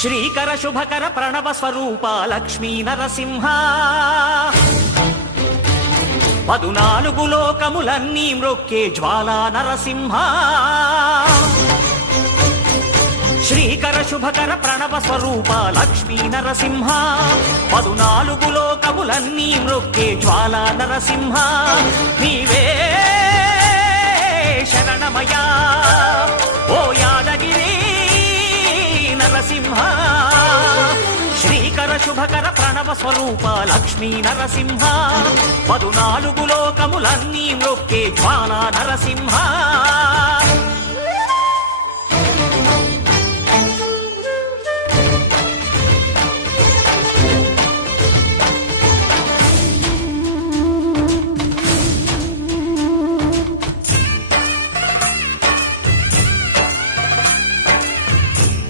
శ్రీకర శుభకర ప్రణవ స్వరూప లక్ష్మీ నరసింహ 14 లోకములన్నీ మ్రొక్కే జ్వాలా నరసింహ శ్రీకర శుభకర ప్రణవ స్వరూప లక్ష్మీ నరసింహ 14 లోకములన్నీ మ్రొక్కే జ్వాలా నరసింహ నీవే శరణమయా ఓ యాదగిరి నరసింహ శ్రీకర శుభకర ప్రణవ స్వరూప లక్ష్మీ నరసింహ 14 లోకములన్నీ మ్రొక్కే జ్వాలా నరసింహ